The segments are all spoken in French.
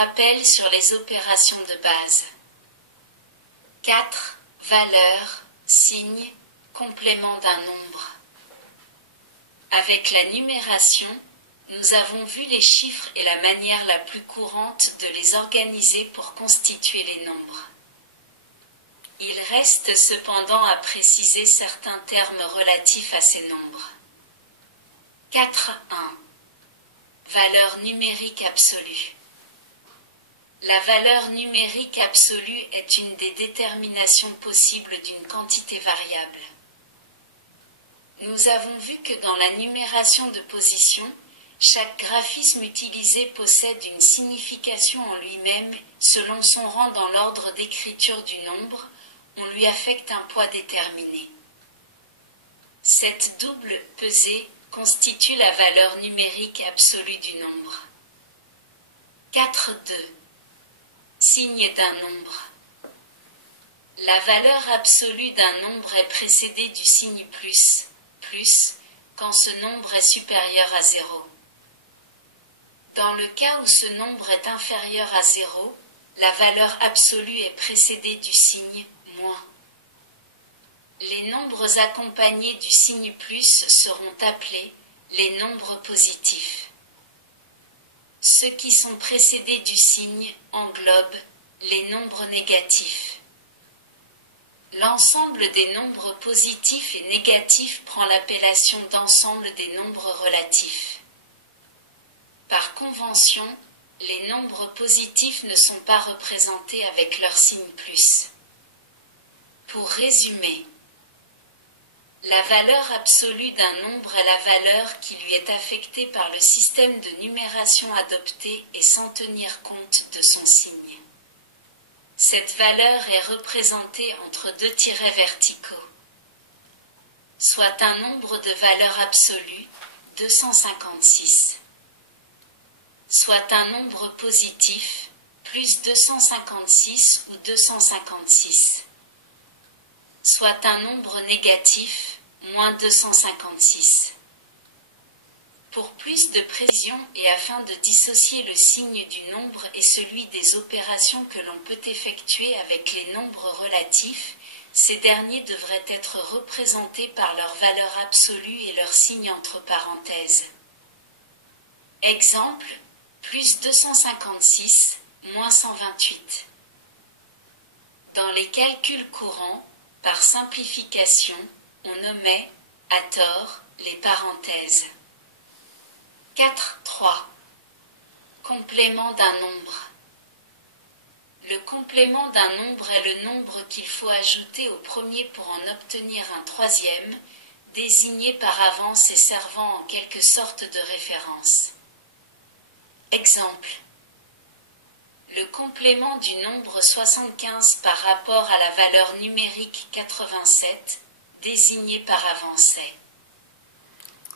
Rappel sur les opérations de base. 4. Valeur, signe, complément d'un nombre. Avec la numération, nous avons vu les chiffres et la manière la plus courante de les organiser pour constituer les nombres. Il reste cependant à préciser certains termes relatifs à ces nombres. 4.1. Valeur numérique absolue. La valeur numérique absolue est une des déterminations possibles d'une quantité variable. Nous avons vu que dans la numération de position, chaque graphisme utilisé possède une signification en lui-même selon son rang dans l'ordre d'écriture du nombre, on lui affecte un poids déterminé. Cette double pesée constitue la valeur numérique absolue du nombre. 4.2. Signe d'un nombre. La valeur absolue d'un nombre est précédée du signe plus, quand ce nombre est supérieur à 0. Dans le cas où ce nombre est inférieur à 0, la valeur absolue est précédée du signe moins. Les nombres accompagnés du signe plus seront appelés les nombres positifs. Ceux qui sont précédés du signe englobent les nombres négatifs. L'ensemble des nombres positifs et négatifs prend l'appellation d'ensemble des nombres relatifs. Par convention, les nombres positifs ne sont pas représentés avec leur signe plus. Pour résumer, la valeur absolue d'un nombre est la valeur qui lui est affectée par le système de numération adopté et sans tenir compte de son signe. Cette valeur est représentée entre deux tirets verticaux, soit un nombre de valeurs absolues, 256, soit un nombre positif, plus 256 ou 256, soit un nombre négatif, moins 256. Pour plus de précision et afin de dissocier le signe du nombre et celui des opérations que l'on peut effectuer avec les nombres relatifs, ces derniers devraient être représentés par leur valeur absolue et leur signe entre parenthèses. Exemple, plus 256, moins 128. Dans les calculs courants, par simplification, on omet, à tort, les parenthèses. 4.3. Complément d'un nombre. Le complément d'un nombre est le nombre qu'il faut ajouter au premier pour en obtenir un troisième, désigné par avance et servant en quelque sorte de référence. Exemple. Le complément du nombre 75 par rapport à la valeur numérique 87, désigné par avance est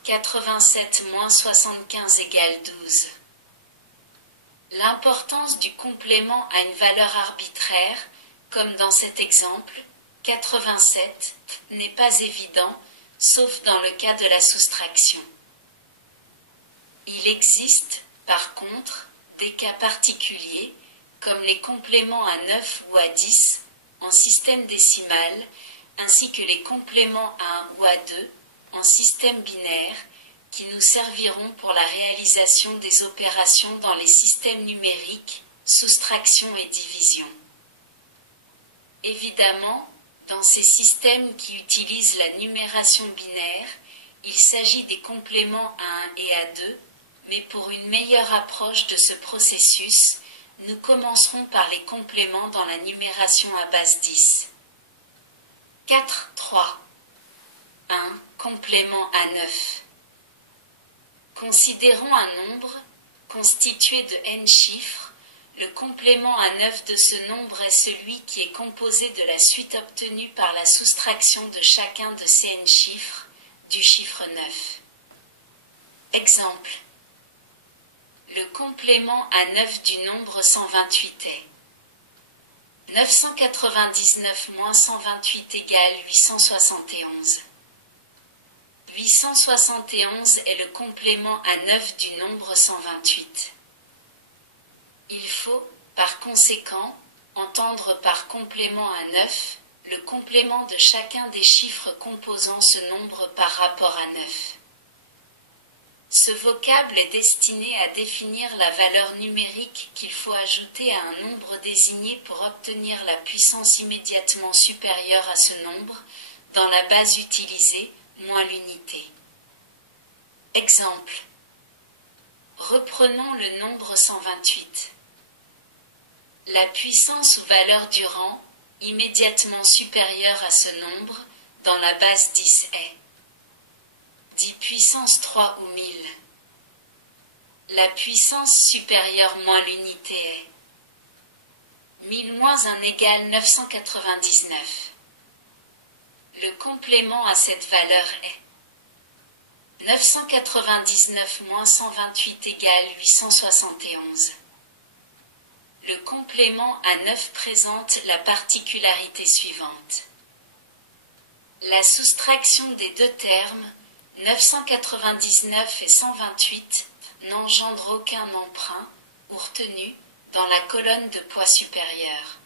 87 moins 75 égale 12. L'importance du complément à une valeur arbitraire, comme dans cet exemple, 87, n'est pas évident, sauf dans le cas de la soustraction. Il existe, par contre, des cas particuliers, comme les compléments à 9 ou à 10, en système décimal, ainsi que les compléments à 1 ou à 2, en système binaire, qui nous serviront pour la réalisation des opérations dans les systèmes numériques, soustraction et division. Évidemment, dans ces systèmes qui utilisent la numération binaire, il s'agit des compléments à 1 et à 2, mais pour une meilleure approche de ce processus, nous commencerons par les compléments dans la numération à base 10. 4.3. 1. Complément à 9. Considérons un nombre, constitué de n chiffres. Le complément à 9 de ce nombre est celui qui est composé de la suite obtenue par la soustraction de chacun de ces n chiffres, du chiffre 9. Exemple. Le complément à 9 du nombre 128 est 999 moins 128 égale 871. 871 est le complément à 9 du nombre 128. Il faut, conséquent, entendre par complément à 9, le complément de chacun des chiffres composant ce nombre par rapport à 9. Ce vocable est destiné à définir la valeur numérique qu'il faut ajouter à un nombre désigné pour obtenir la puissance immédiatement supérieure à ce nombre, dans la base utilisée, moins l'unité. Exemple. Reprenons le nombre 128. La puissance ou valeur du rang, immédiatement supérieure à ce nombre, dans la base 10 est 10 puissance 3 ou 1000. La puissance supérieure moins l'unité est 1000 moins 1 égale 999. Le complément à cette valeur est 999 moins 128 égale 871. Le complément à 9 présente la particularité suivante. La soustraction des deux termes, 999 et 128, n'engendre aucun emprunt ou retenue dans la colonne de poids supérieur.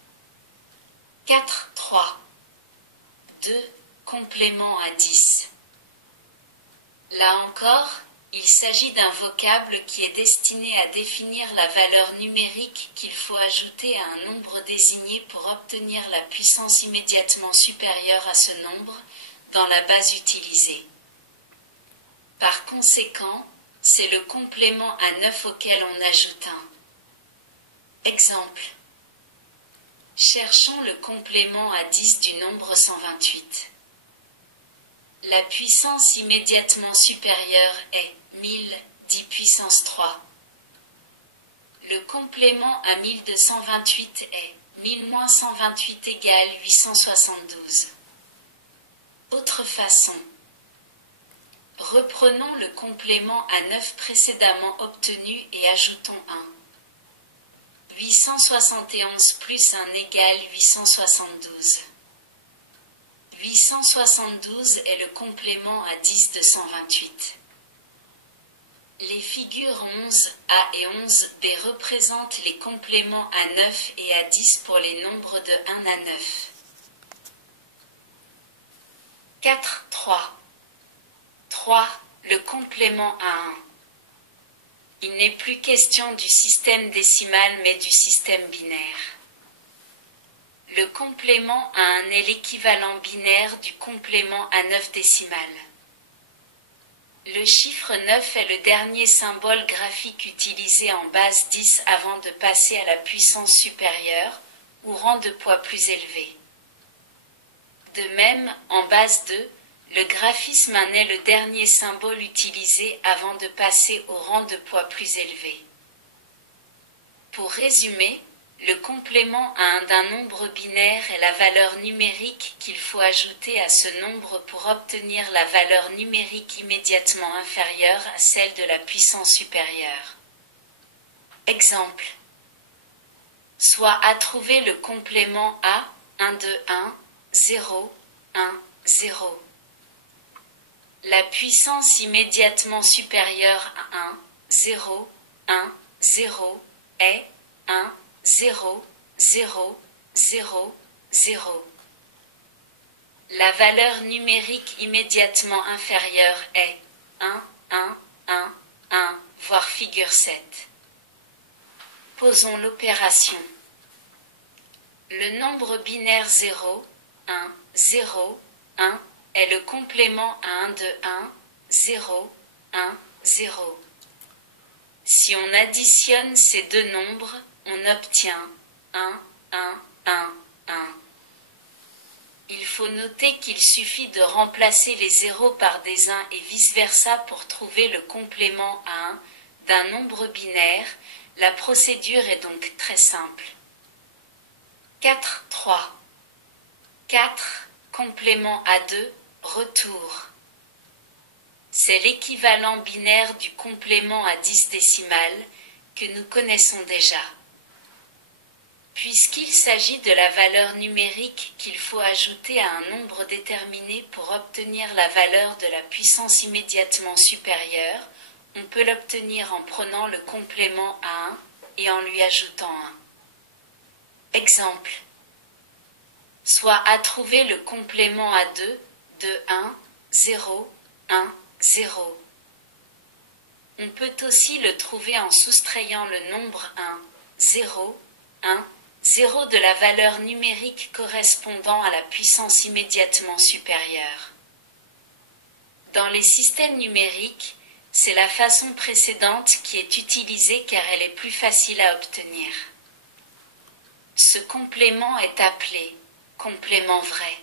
4, 3. 2. Complément à 10. Là encore, il s'agit d'un vocable qui est destiné à définir la valeur numérique qu'il faut ajouter à un nombre désigné pour obtenir la puissance immédiatement supérieure à ce nombre, dans la base utilisée. Par conséquent, c'est le complément à 9 auquel on ajoute un. Exemple. Cherchons le complément à 10 du nombre 128. La puissance immédiatement supérieure est 1000, 10 puissance 3. Le complément à 1228 est 1000 moins 128 égale 872. Autre façon. Reprenons le complément à 9 précédemment obtenu et ajoutons 1. 871 plus 1 égale 872. 872 est le complément à 10 de 128. Les figures 11a et 11b représentent les compléments à 9 et à 10 pour les nombres de 1 à 9. 4, 3. 3. Le complément à 1. Il n'est plus question du système décimal mais du système binaire. Le complément à 1 est l'équivalent binaire du complément à 9 décimal. Le chiffre 9 est le dernier symbole graphique utilisé en base 10 avant de passer à la puissance supérieure, ou rang de poids plus élevé. De même, en base 2, le graphisme 1 est le dernier symbole utilisé avant de passer au rang de poids plus élevé. Pour résumer, le complément à 1 d'un nombre binaire est la valeur numérique qu'il faut ajouter à ce nombre pour obtenir la valeur numérique immédiatement inférieure à celle de la puissance supérieure. Exemple. Soit à trouver le complément à 1, 2, 1, 0, 1, 0. La puissance immédiatement supérieure à 1, 0, 1, 0 est 1, 0, 0, 0, 0. La valeur numérique immédiatement inférieure est 1, 1, 1, 1, voire figure 7. Posons l'opération. Le nombre binaire 0, 1, 0, 1 est le complément à 1 de 1, 0, 1, 0. Si on additionne ces deux nombres, on obtient 1, 1, 1, 1. Il faut noter qu'il suffit de remplacer les zéros par des 1 et vice-versa pour trouver le complément à 1 d'un nombre binaire. La procédure est donc très simple. 4, 3. 4, complément à 2, retour. C'est l'équivalent binaire du complément à 10 décimales que nous connaissons déjà. Puisqu'il s'agit de la valeur numérique qu'il faut ajouter à un nombre déterminé pour obtenir la valeur de la puissance immédiatement supérieure, on peut l'obtenir en prenant le complément à 1 et en lui ajoutant 1. Exemple. Soit à trouver le complément à 2 de 1, 0, 1, 0. On peut aussi le trouver en soustrayant le nombre 1, 0, 1, 0 de la valeur numérique correspondant à la puissance immédiatement supérieure. Dans les systèmes numériques, c'est la façon précédente qui est utilisée car elle est plus facile à obtenir. Ce complément est appelé complément vrai.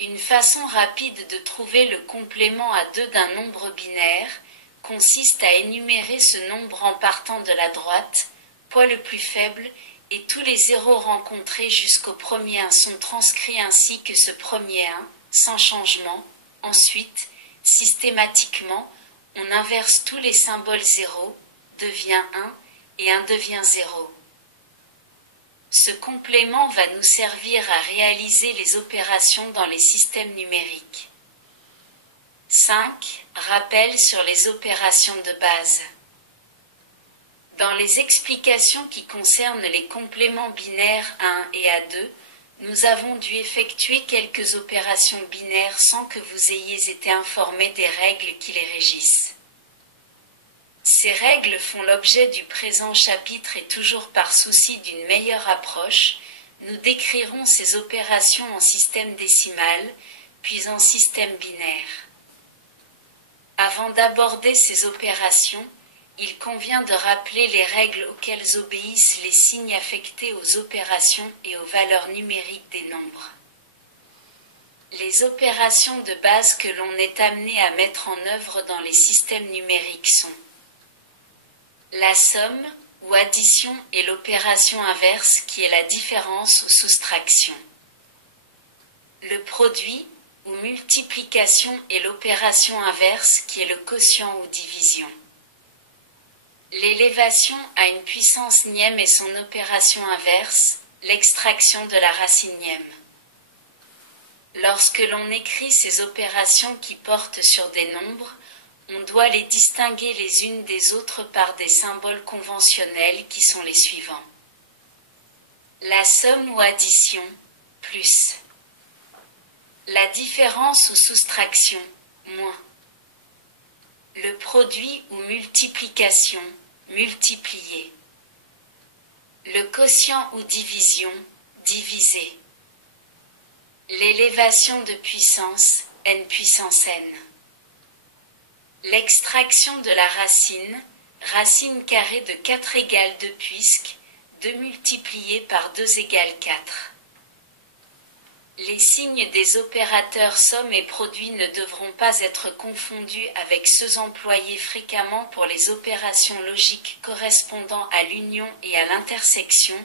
Une façon rapide de trouver le complément à 2 d'un nombre binaire consiste à énumérer ce nombre en partant de la droite, poids le plus faible, et tous les zéros rencontrés jusqu'au premier 1 sont transcrits ainsi que ce premier 1, sans changement. Ensuite, systématiquement, on inverse tous les symboles 0, devient 1, et 1 devient 0. Ce complément va nous servir à réaliser les opérations dans les systèmes numériques. 5. Rappel sur les opérations de base. Dans les explications qui concernent les compléments binaires à 1 et à 2, nous avons dû effectuer quelques opérations binaires sans que vous ayez été informés des règles qui les régissent. Ces règles font l'objet du présent chapitre et toujours par souci d'une meilleure approche, nous décrirons ces opérations en système décimal, puis en système binaire. Avant d'aborder ces opérations, il convient de rappeler les règles auxquelles obéissent les signes affectés aux opérations et aux valeurs numériques des nombres. Les opérations de base que l'on est amené à mettre en œuvre dans les systèmes numériques sont la somme ou addition et l'opération inverse qui est la différence ou soustraction. Le produit ou multiplication et l'opération inverse qui est le quotient ou division. L'élévation à une puissance nième et son opération inverse, l'extraction de la racine nième. Lorsque l'on écrit ces opérations qui portent sur des nombres, on doit les distinguer les unes des autres par des symboles conventionnels qui sont les suivants. La somme ou addition, plus. La différence ou soustraction, moins. Le produit ou multiplication, multiplié. Le quotient ou division, divisé. L'élévation de puissance, n puissance n. L'extraction de la racine, racine carrée de 4 égale 2 puisque 2 multiplié par 2 égale 4. Les signes des opérateurs somme et produit ne devront pas être confondus avec ceux employés fréquemment pour les opérations logiques correspondant à l'union et à l'intersection.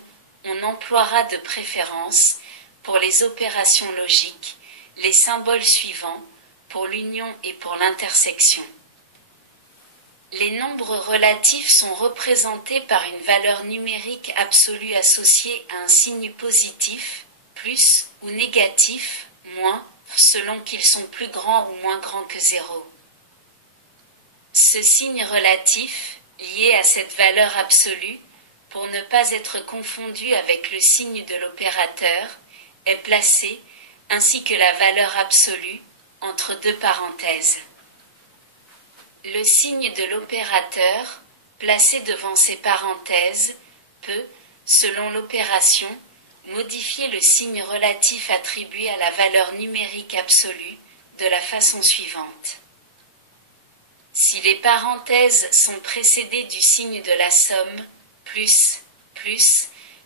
On emploiera de préférence, pour les opérations logiques, les symboles suivants, pour l'union et pour l'intersection. Les nombres relatifs sont représentés par une valeur numérique absolue associée à un signe positif, plus ou négatif, moins, selon qu'ils sont plus grands ou moins grands que 0. Ce signe relatif, lié à cette valeur absolue, pour ne pas être confondu avec le signe de l'opérateur, est placé, ainsi que la valeur absolue, entre deux parenthèses. Le signe de l'opérateur, placé devant ces parenthèses, peut, selon l'opération, modifier le signe relatif attribué à la valeur numérique absolue de la façon suivante. Si les parenthèses sont précédées du signe de la somme, plus,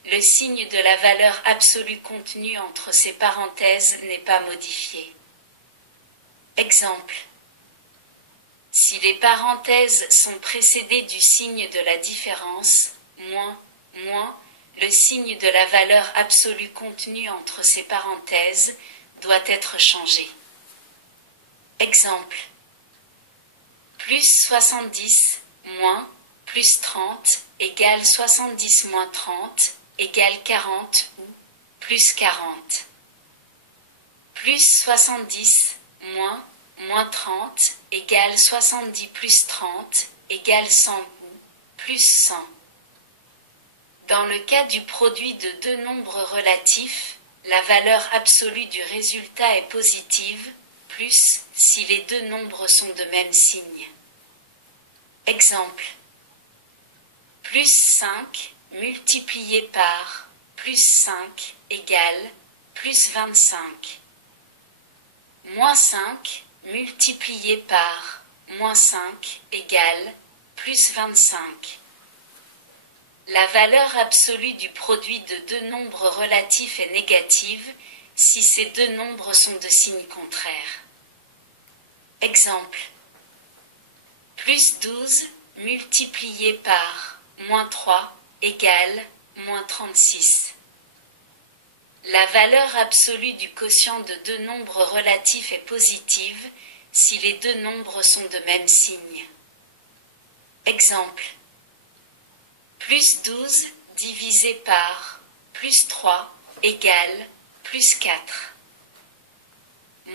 le signe de la valeur absolue contenue entre ces parenthèses n'est pas modifié. Exemple. Si les parenthèses sont précédées du signe de la différence, moins, le signe de la valeur absolue contenue entre ces parenthèses doit être changé. Exemple. Plus 70, moins, plus 30, égale 70 moins 30, égale 40 ou plus 40. Plus 70, moins 30, égale 70 plus 30, égale 100 ou plus 100. Dans le cas du produit de deux nombres relatifs, la valeur absolue du résultat est positive, plus si les deux nombres sont de même signe. Exemple. Plus 5 multiplié par plus 5 égale plus 25. Moins 5 multiplié par moins 5 égale plus 25. La valeur absolue du produit de deux nombres relatifs est négative si ces deux nombres sont de signe contraire. Exemple. Plus 12 multiplié par moins 3 égale moins 36. La valeur absolue du quotient de deux nombres relatifs est positive si les deux nombres sont de même signe. Exemple. Plus 12 divisé par plus 3 égale plus 4.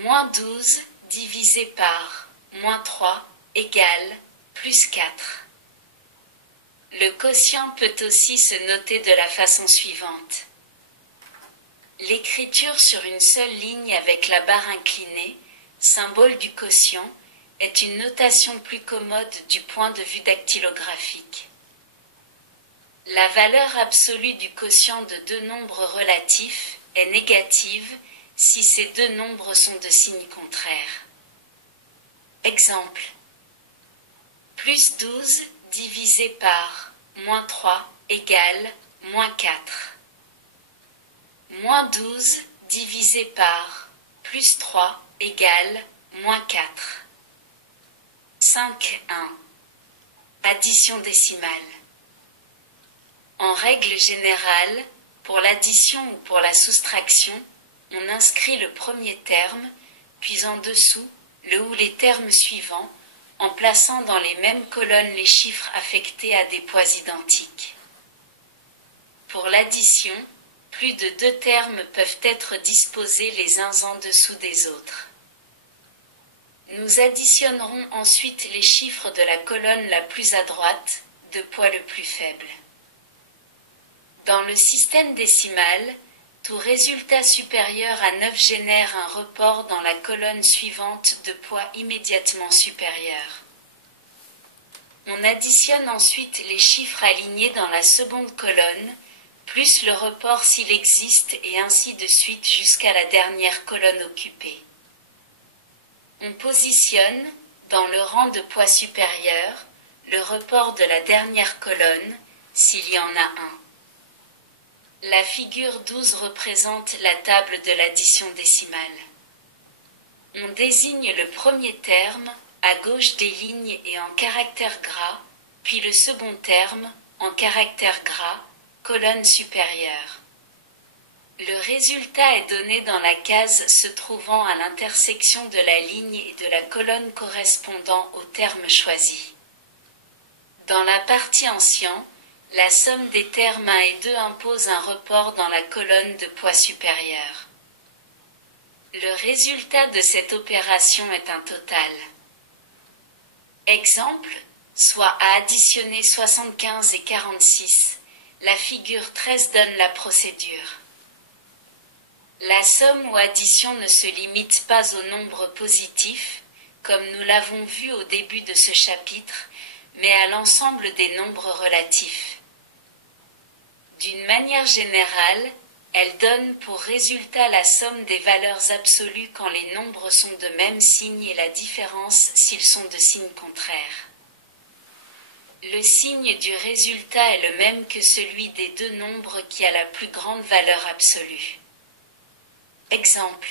Moins 12 divisé par moins 3 égale plus 4. Le quotient peut aussi se noter de la façon suivante. L'écriture sur une seule ligne avec la barre inclinée, symbole du quotient, est une notation plus commode du point de vue dactylographique. La valeur absolue du quotient de deux nombres relatifs est négative si ces deux nombres sont de signe contraire. Exemple. Plus 12 divisé par moins 3 égale moins 4. Moins 12 divisé par plus 3 égale moins 4. 5,1. Addition décimale. En règle générale, pour l'addition ou pour la soustraction, on inscrit le premier terme, puis en dessous, le ou les termes suivants, en plaçant dans les mêmes colonnes les chiffres affectés à des poids identiques. Pour l'addition, plus de deux termes peuvent être disposés les uns en dessous des autres. Nous additionnerons ensuite les chiffres de la colonne la plus à droite, de poids le plus faible. Dans le système décimal, tout résultat supérieur à 9 génère un report dans la colonne suivante de poids immédiatement supérieur. On additionne ensuite les chiffres alignés dans la seconde colonne, plus le report s'il existe et ainsi de suite jusqu'à la dernière colonne occupée. On positionne, dans le rang de poids supérieur, le report de la dernière colonne, s'il y en a un. La figure 12 représente la table de l'addition décimale. On désigne le premier terme, à gauche des lignes et en caractère gras, puis le second terme, en caractère gras, colonne supérieure. Le résultat est donné dans la case se trouvant à l'intersection de la ligne et de la colonne correspondant au terme choisi. Dans la partie ancien, la somme des termes 1 et 2 impose un report dans la colonne de poids supérieur. Le résultat de cette opération est un total. Exemple, soit à additionner 75 et 46, la figure 13 donne la procédure. La somme ou addition ne se limite pas au nombre positif, comme nous l'avons vu au début de ce chapitre, mais à l'ensemble des nombres relatifs. D'une manière générale, elle donne pour résultat la somme des valeurs absolues quand les nombres sont de même signe et la différence s'ils sont de signe contraire. Le signe du résultat est le même que celui des deux nombres qui a la plus grande valeur absolue. Exemple.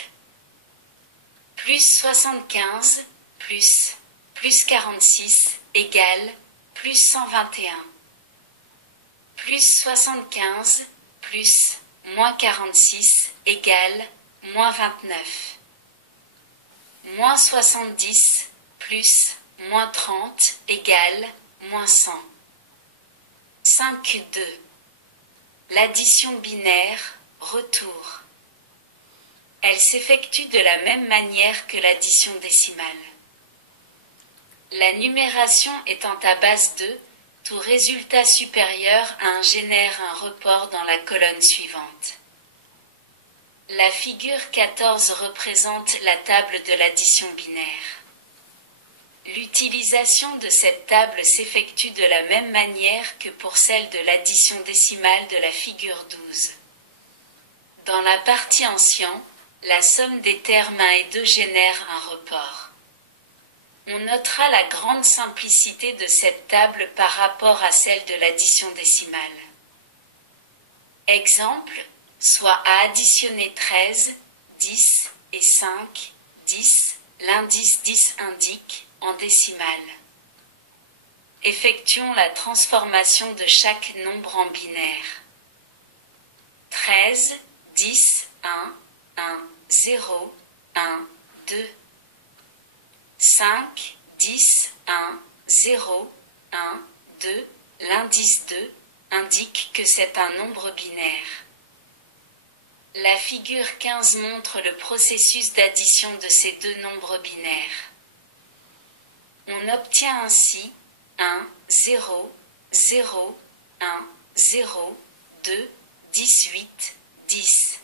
Plus 75 plus 46 égale plus 121. Plus 75 plus moins 46 égale moins 29. Moins 70 plus moins 30 égale moins 100. 5,2. L'addition binaire, retour. Elle s'effectue de la même manière que l'addition décimale. La numération étant à base 2, Tout résultat supérieur à 1 génère un report dans la colonne suivante. La figure 14 représente la table de l'addition binaire. L'utilisation de cette table s'effectue de la même manière que pour celle de l'addition décimale de la figure 12. Dans la partie ancien, la somme des termes 1 et 2 génère un report. On notera la grande simplicité de cette table par rapport à celle de l'addition décimale. Exemple, soit à additionner 13, 10 et 5, 10, l'indice 10 indique, en décimale. Effectuons la transformation de chaque nombre en binaire. 13, 10, 1, 1, 0, 1, 2. 5, 10, 1, 0, 1, 2, l'indice 2 indique que c'est un nombre binaire. La figure 15 montre le processus d'addition de ces deux nombres binaires. On obtient ainsi 1, 0, 0, 1, 0, 2, 18, 10.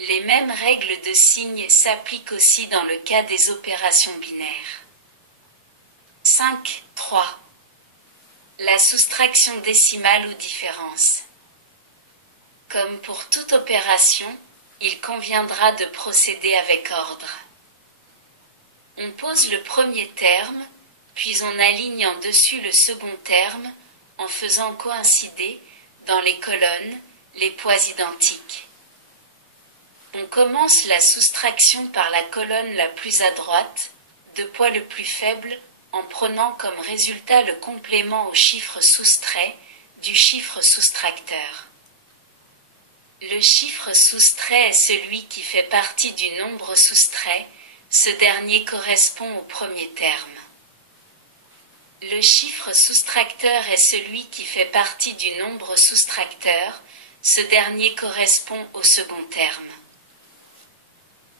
Les mêmes règles de signes s'appliquent aussi dans le cas des opérations binaires. 5, 3. La soustraction décimale ou différence. Comme pour toute opération, il conviendra de procéder avec ordre. On pose le premier terme, puis on aligne en dessus le second terme en faisant coïncider, dans les colonnes, les poids identiques. On commence la soustraction par la colonne la plus à droite, de poids le plus faible, en prenant comme résultat le complément au chiffre soustrait du chiffre soustracteur. Le chiffre soustrait est celui qui fait partie du nombre soustrait, ce dernier correspond au premier terme. Le chiffre soustracteur est celui qui fait partie du nombre soustracteur, ce dernier correspond au second terme.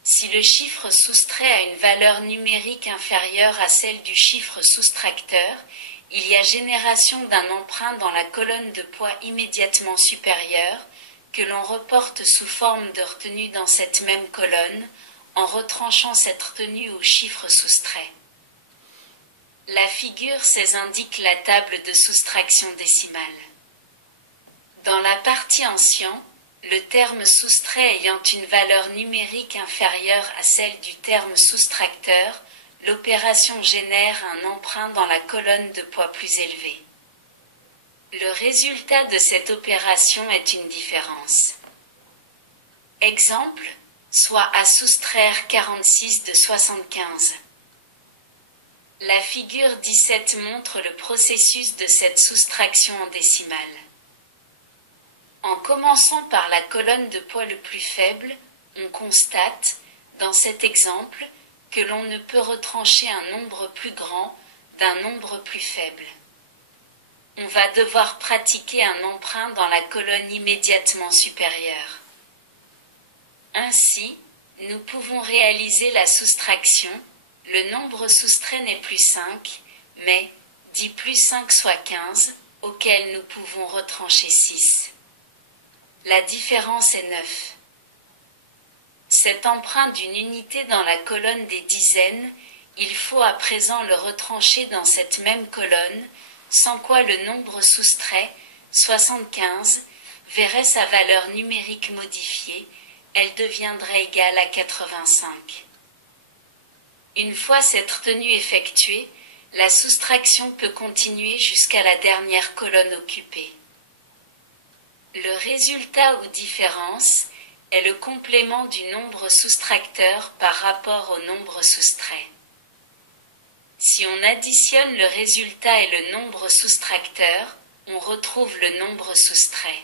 Si le chiffre soustrait a une valeur numérique inférieure à celle du chiffre soustracteur, il y a génération d'un emprunt dans la colonne de poids immédiatement supérieure, que l'on reporte sous forme de retenue dans cette même colonne, en retranchant cette retenue au chiffre soustrait. La figure 16 indique la table de soustraction décimale. Dans la partie ancien, le terme soustrait ayant une valeur numérique inférieure à celle du terme soustracteur, l'opération génère un emprunt dans la colonne de poids plus élevé. Le résultat de cette opération est une différence. Exemple, soit à soustraire 46 de 75. La figure 17 montre le processus de cette soustraction en décimale. En commençant par la colonne de poids le plus faible, on constate, dans cet exemple, que l'on ne peut retrancher un nombre plus grand d'un nombre plus faible. On va devoir pratiquer un emprunt dans la colonne immédiatement supérieure. Ainsi, nous pouvons réaliser la soustraction. Le nombre soustrait n'est plus 5, mais 10 plus 5 soit 15, auquel nous pouvons retrancher 6. La différence est 9. Cet emprunt d'une unité dans la colonne des dizaines, il faut à présent le retrancher dans cette même colonne, sans quoi le nombre soustrait, 75, verrait sa valeur numérique modifiée, elle deviendrait égale à 85. Une fois cette retenue effectuée, la soustraction peut continuer jusqu'à la dernière colonne occupée. Le résultat ou différence est le complément du nombre soustracteur par rapport au nombre soustrait. Si on additionne le résultat et le nombre soustracteur, on retrouve le nombre soustrait.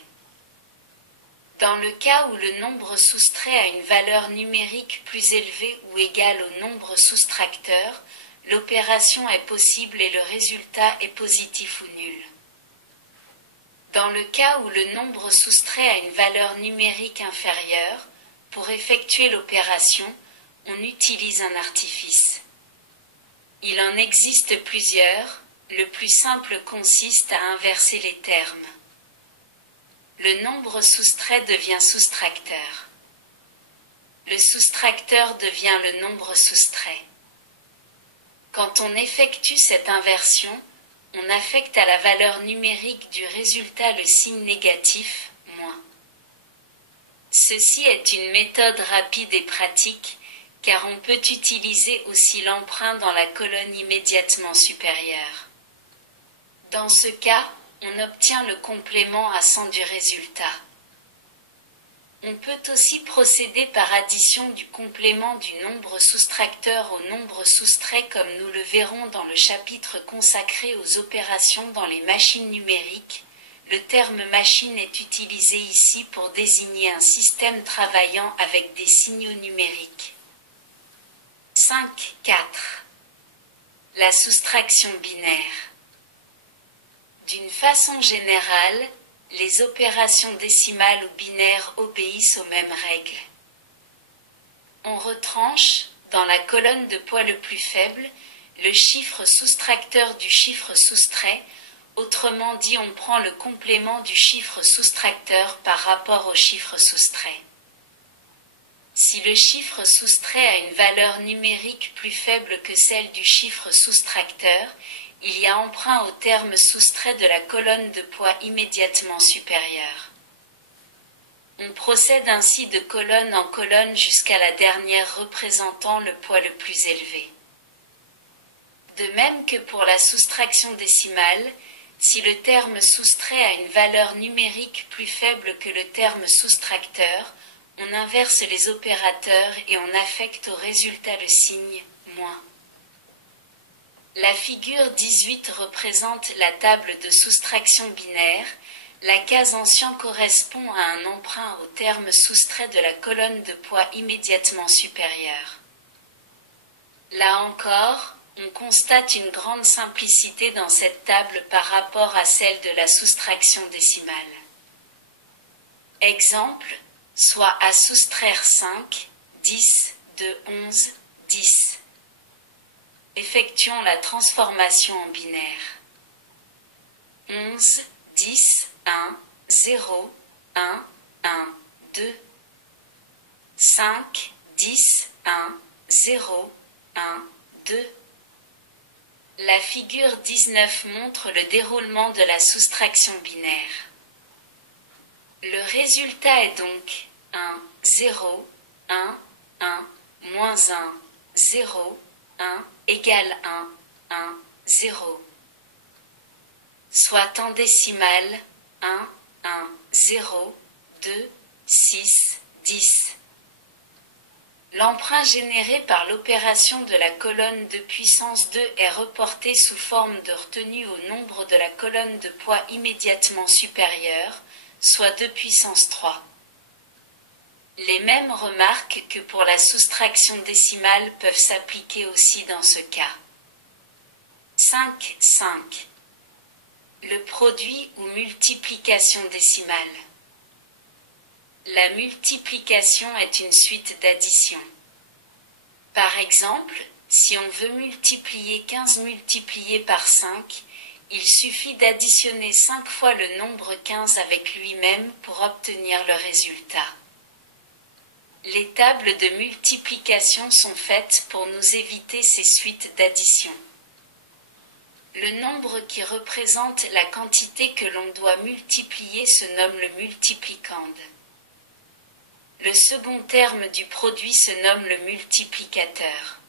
Dans le cas où le nombre soustrait a une valeur numérique plus élevée ou égale au nombre soustracteur, l'opération est possible et le résultat est positif ou nul. Dans le cas où le nombre soustrait a une valeur numérique inférieure, pour effectuer l'opération, on utilise un artifice. Il en existe plusieurs, Le plus simple consiste à inverser les termes. Le nombre soustrait devient soustracteur. Le soustracteur devient le nombre soustrait. Quand on effectue cette inversion, on affecte à la valeur numérique du résultat le signe négatif, moins. Ceci est une méthode rapide et pratique, car on peut utiliser aussi l'emprunt dans la colonne immédiatement supérieure. Dans ce cas, on obtient le complément à 100 du résultat. On peut aussi procéder par addition du complément du nombre soustracteur au nombre soustrait comme nous le verrons dans le chapitre consacré aux opérations dans les machines numériques. Le terme machine est utilisé ici pour désigner un système travaillant avec des signaux numériques. 5.4. La soustraction binaire. D'une façon générale, les opérations décimales ou binaires obéissent aux mêmes règles. On retranche, dans la colonne de poids le plus faible, le chiffre soustracteur du chiffre soustrait, autrement dit on prend le complément du chiffre soustracteur par rapport au chiffre soustrait. Si le chiffre soustrait a une valeur numérique plus faible que celle du chiffre soustracteur, il y a emprunt au terme soustrait de la colonne de poids immédiatement supérieure. On procède ainsi de colonne en colonne jusqu'à la dernière représentant le poids le plus élevé. De même que pour la soustraction décimale, si le terme soustrait a une valeur numérique plus faible que le terme soustracteur, on inverse les opérateurs et on affecte au résultat le signe moins. La figure 18 représente la table de soustraction binaire. La case ancien correspond à un emprunt au terme soustrait de la colonne de poids immédiatement supérieure. Là encore, on constate une grande simplicité dans cette table par rapport à celle de la soustraction décimale. Exemple, soit à soustraire 5, 10, de 11, 10. Effectuons la transformation en binaire. 11, 10, 1, 0, 1, 1, 2. 5, 10, 1, 0, 1, 2. La figure 19 montre le déroulement de la soustraction binaire. Le résultat est donc 1, 0, 1, 1, moins 1, 0, 1, égale 1, 1, 0. Soit en décimale, 1, 1, 0, 2, 6, 10. L'emprunt généré par l'opération de la colonne de puissance 2 est reporté sous forme de retenue au nombre de la colonne de poids immédiatement supérieur, soit 2 puissance 3. Les mêmes remarques que pour la soustraction décimale peuvent s'appliquer aussi dans ce cas. 5, 5. Le produit ou multiplication décimale. La multiplication est une suite d'additions. Par exemple, si on veut multiplier 15 multiplié par 5, il suffit d'additionner 5 fois le nombre 15 avec lui-même pour obtenir le résultat. Les tables de multiplication sont faites pour nous éviter ces suites d'addition. Le nombre qui représente la quantité que l'on doit multiplier se nomme le multiplicande. Le second terme du produit se nomme le multiplicateur.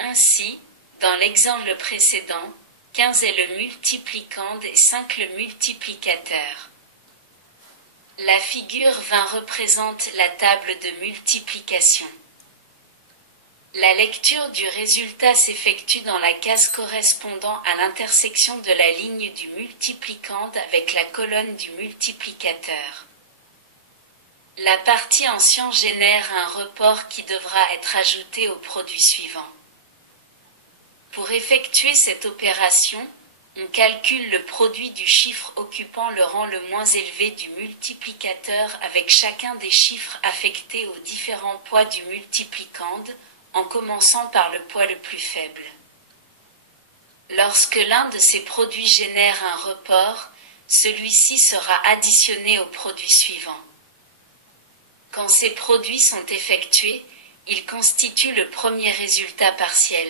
Ainsi, dans l'exemple précédent, 15 est le multiplicande et 5 le multiplicateur. La figure 20 représente la table de multiplication. La lecture du résultat s'effectue dans la case correspondant à l'intersection de la ligne du multiplicande avec la colonne du multiplicateur. La partie ancien génère un report qui devra être ajouté au produit suivant. Pour effectuer cette opération, on calcule le produit du chiffre occupant le rang le moins élevé du multiplicateur avec chacun des chiffres affectés aux différents poids du multiplicande, en commençant par le poids le plus faible. Lorsque l'un de ces produits génère un report, celui-ci sera additionné au produit suivant. Quand ces produits sont effectués, ils constituent le premier résultat partiel.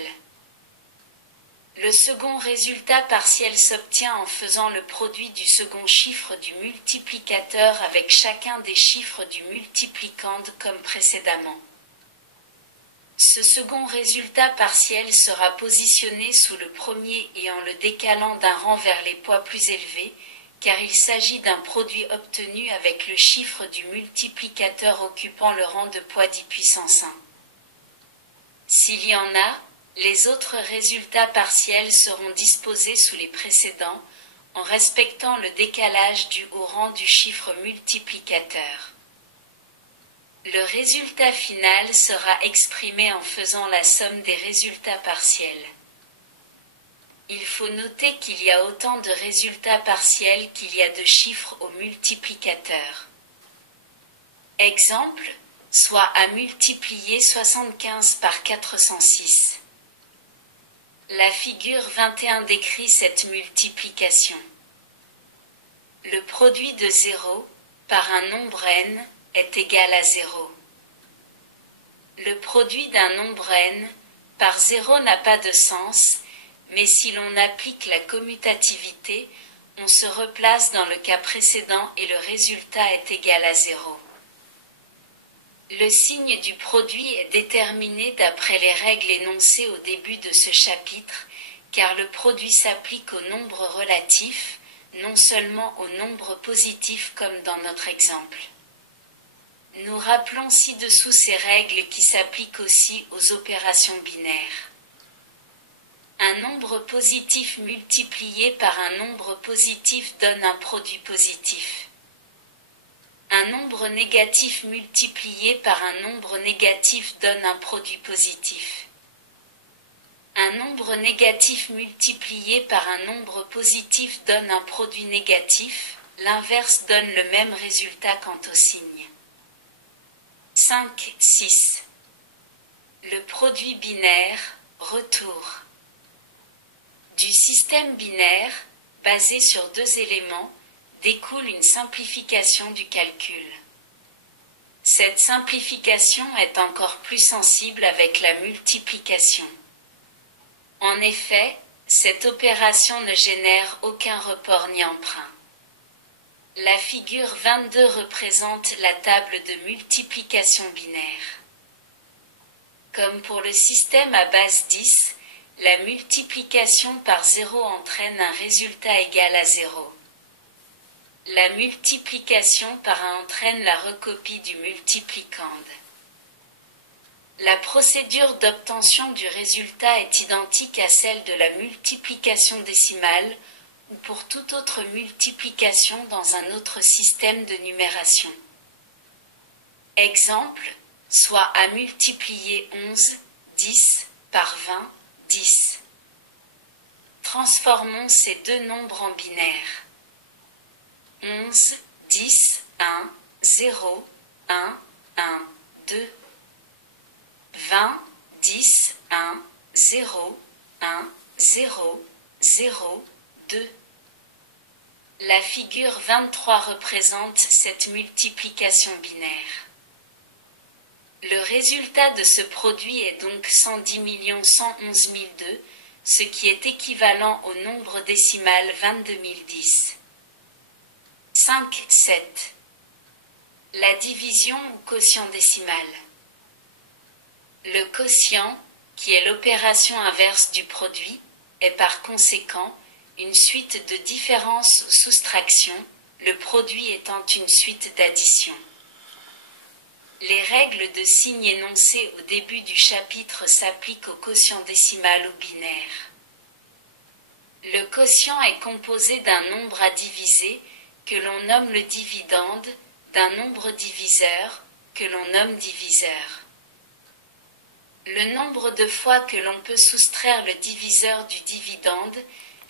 Le second résultat partiel s'obtient en faisant le produit du second chiffre du multiplicateur avec chacun des chiffres du multiplicand comme précédemment. Ce second résultat partiel sera positionné sous le premier et en le décalant d'un rang vers les poids plus élevés, car il s'agit d'un produit obtenu avec le chiffre du multiplicateur occupant le rang de poids 10 puissance 1. S'il y en a, les autres résultats partiels seront disposés sous les précédents, en respectant le décalage dû au rang du chiffre multiplicateur. Le résultat final sera exprimé en faisant la somme des résultats partiels. Il faut noter qu'il y a autant de résultats partiels qu'il y a de chiffres au multiplicateur. Exemple, soit à multiplier 75 par 406. La figure 21 décrit cette multiplication. Le produit de 0 par un nombre n est égal à 0. Le produit d'un nombre n par 0 n'a pas de sens, mais si l'on applique la commutativité, on se replace dans le cas précédent et le résultat est égal à 0. Le signe du produit est déterminé d'après les règles énoncées au début de ce chapitre, car le produit s'applique aux nombres relatifs, non seulement aux nombres positifs comme dans notre exemple. Nous rappelons ci-dessous ces règles qui s'appliquent aussi aux opérations binaires. Un nombre positif multiplié par un nombre positif donne un produit positif. Un nombre négatif multiplié par un nombre négatif donne un produit positif. Un nombre négatif multiplié par un nombre positif donne un produit négatif, l'inverse donne le même résultat quant au signe. 5, 6. Le produit binaire, retour. Du système binaire, basé sur deux éléments, découle une simplification du calcul. Cette simplification est encore plus sensible avec la multiplication. En effet, cette opération ne génère aucun report ni emprunt. La figure 22 représente la table de multiplication binaire. Comme pour le système à base 10, la multiplication par 0 entraîne un résultat égal à 0. La multiplication par 1 entraîne la recopie du multiplicand. La procédure d'obtention du résultat est identique à celle de la multiplication décimale ou pour toute autre multiplication dans un autre système de numération. Exemple, soit à multiplier 11, 10 par 20, 10. Transformons ces deux nombres en binaire. 11, 10, 1, 0, 1, 1, 2. 20, 10, 1, 0, 1, 0, 0, 2. La figure 23 représente cette multiplication binaire. Le résultat de ce produit est donc 110 111 002, ce qui est équivalent au nombre décimal 22 010. 5, 7. La division ou quotient décimal. Le quotient, qui est l'opération inverse du produit, est par conséquent une suite de différences ou soustractions, le produit étant une suite d'additions. Les règles de signes énoncées au début du chapitre s'appliquent au quotient décimal ou binaire. Le quotient est composé d'un nombre à diviser, que l'on nomme le dividende, d'un nombre diviseur, que l'on nomme diviseur. Le nombre de fois que l'on peut soustraire le diviseur du dividende,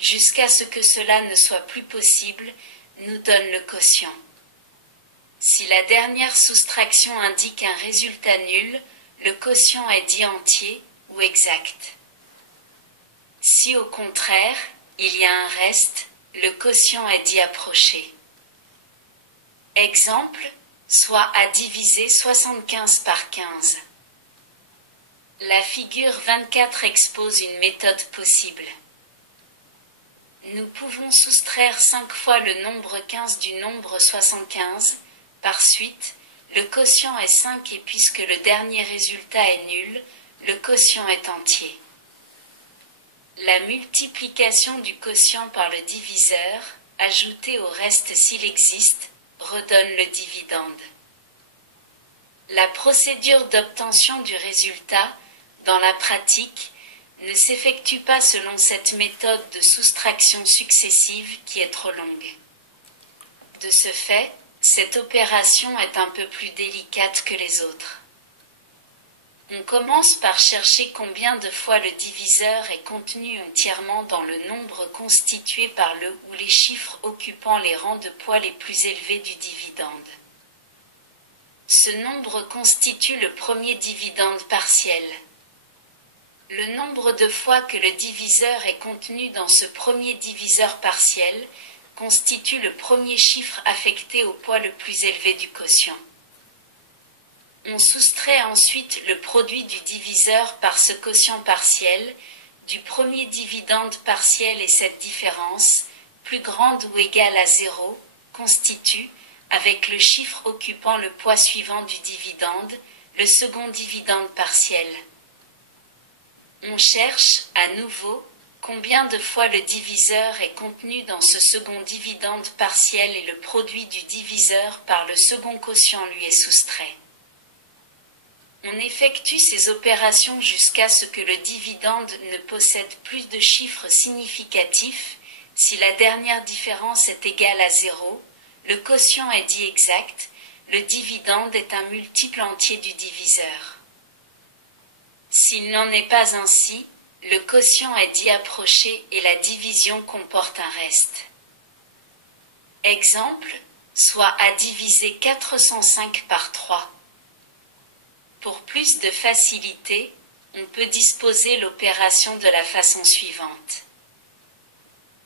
jusqu'à ce que cela ne soit plus possible, nous donne le quotient. Si la dernière soustraction indique un résultat nul, le quotient est dit entier ou exact. Si au contraire, il y a un reste, le quotient est d'y approcher. Exemple, soit à diviser 75 par 15. La figure 24 expose une méthode possible. Nous pouvons soustraire 5 fois le nombre 15 du nombre 75, par suite, le quotient est 5 et puisque le dernier résultat est nul, le quotient est entier. La multiplication du quotient par le diviseur, ajoutée au reste s'il existe, redonne le dividende. La procédure d'obtention du résultat, dans la pratique, ne s'effectue pas selon cette méthode de soustraction successive qui est trop longue. De ce fait, cette opération est un peu plus délicate que les autres. On commence par chercher combien de fois le diviseur est contenu entièrement dans le nombre constitué par le ou les chiffres occupant les rangs de poids les plus élevés du dividende. Ce nombre constitue le premier dividende partiel. Le nombre de fois que le diviseur est contenu dans ce premier diviseur partiel constitue le premier chiffre affecté au poids le plus élevé du quotient. On soustrait ensuite le produit du diviseur par ce quotient partiel, du premier dividende partiel et cette différence, plus grande ou égale à 0, constitue, avec le chiffre occupant le poids suivant du dividende, le second dividende partiel. On cherche, à nouveau, combien de fois le diviseur est contenu dans ce second dividende partiel et le produit du diviseur par le second quotient lui est soustrait. On effectue ces opérations jusqu'à ce que le dividende ne possède plus de chiffres significatifs. Si la dernière différence est égale à 0, le quotient est dit exact, le dividende est un multiple entier du diviseur. S'il n'en est pas ainsi, le quotient est dit approché et la division comporte un reste. Exemple, soit à diviser 405 par 3. Pour plus de facilité, on peut disposer l'opération de la façon suivante.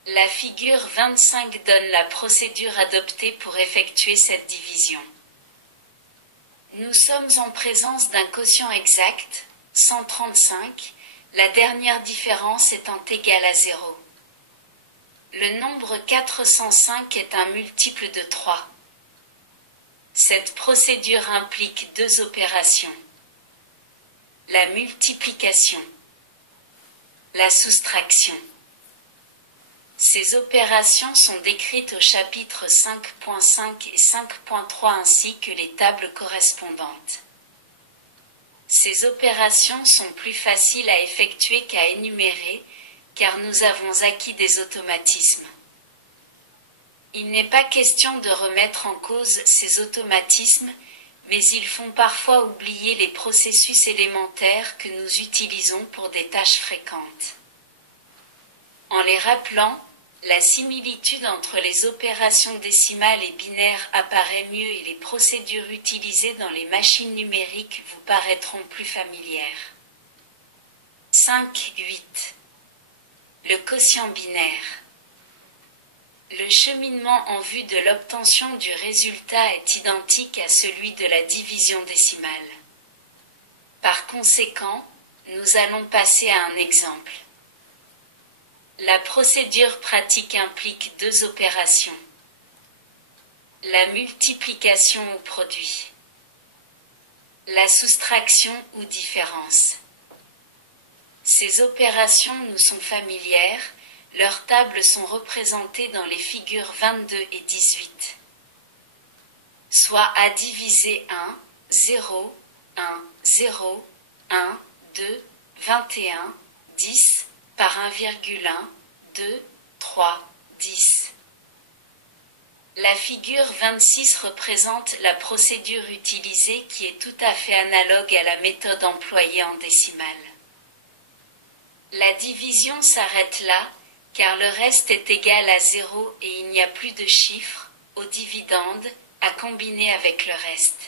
La figure 25 donne la procédure adoptée pour effectuer cette division. Nous sommes en présence d'un quotient exact, 135, la dernière différence étant égale à 0. Le nombre 405 est un multiple de 3. Cette procédure implique deux opérations. La multiplication, la soustraction. Ces opérations sont décrites au chapitre 5.5 et 5.3 ainsi que les tables correspondantes. Ces opérations sont plus faciles à effectuer qu'à énumérer, car nous avons acquis des automatismes. Il n'est pas question de remettre en cause ces automatismes, mais ils font parfois oublier les processus élémentaires que nous utilisons pour des tâches fréquentes. En les rappelant, la similitude entre les opérations décimales et binaires apparaît mieux et les procédures utilisées dans les machines numériques vous paraîtront plus familières. 5.8. Le quotient binaire. Le cheminement en vue de l'obtention du résultat est identique à celui de la division décimale. Par conséquent, nous allons passer à un exemple. La procédure pratique implique deux opérations. La multiplication ou produit. La soustraction ou différence. Ces opérations nous sont familières, leurs tables sont représentées dans les figures 22 et 18. Soit à diviser 1, 0, 1, 0, 1, 2, 21, 10, par 1,1, 2, 3, 10. La figure 26 représente la procédure utilisée qui est tout à fait analogue à la méthode employée en décimale. La division s'arrête là, car le reste est égal à 0 et il n'y a plus de chiffres, au dividende, à combiner avec le reste.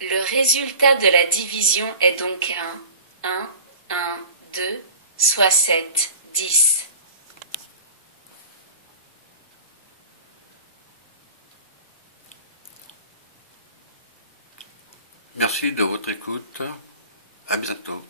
Le résultat de la division est donc 1, 1, 1, 2, soit 7, 10. Merci de votre écoute. À bientôt.